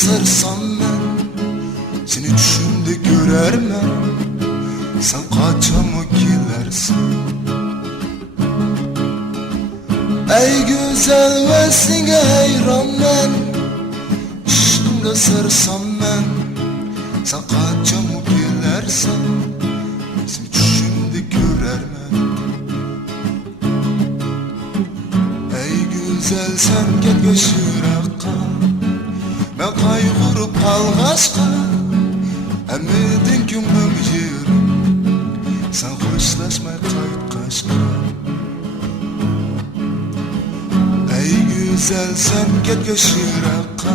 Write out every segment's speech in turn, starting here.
sarsam men, seni düşümde görermen, sen kaçamı gelersin. Ey güzel ve senge hayran men, aşkımda sarsam men, sen kaçamı gelersin, seni düşümde görermen. Ey güzel sen gel şırakka, ben kaygırıp alğaşqa, əmidin gümrüm yerim, sen hoşlaşmay qayıt qaşqa. Ey güzel sen gel şırakka,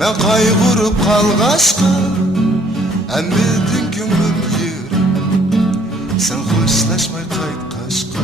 ben kaygırıp alğaşqa, əmidin gümrüm yerim, sen hoşlaşmay qayıt qaşqa.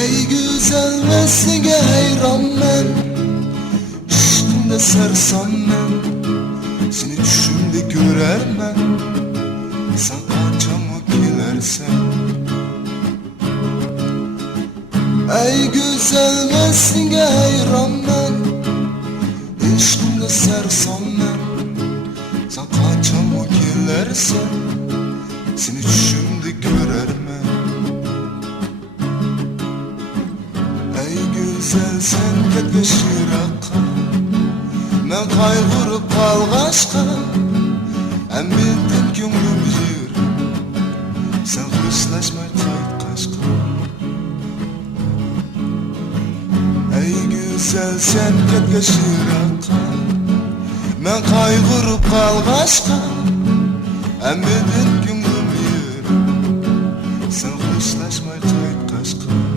Ey güzel ve senge hayran men, aşkımda sarsam men, seni düşümde görermen, sen kaçamı gelersen. Ey güzel ve senge hayran men, aşkımda sarsam men, sen kaçamı gelersen, seni düşümde görermen. Ey güzel sen gel şırakka, ben kaygırıp alğaşqa, əmidin gümrüm yerim, sen hoşlaşmay qayıt qaşqa. Ey güzel sen gel şırakka, ben kaygırıp alğaşqa, əmidin gümrüm yerim, sen hoşlaşmay qayıt qaşqa.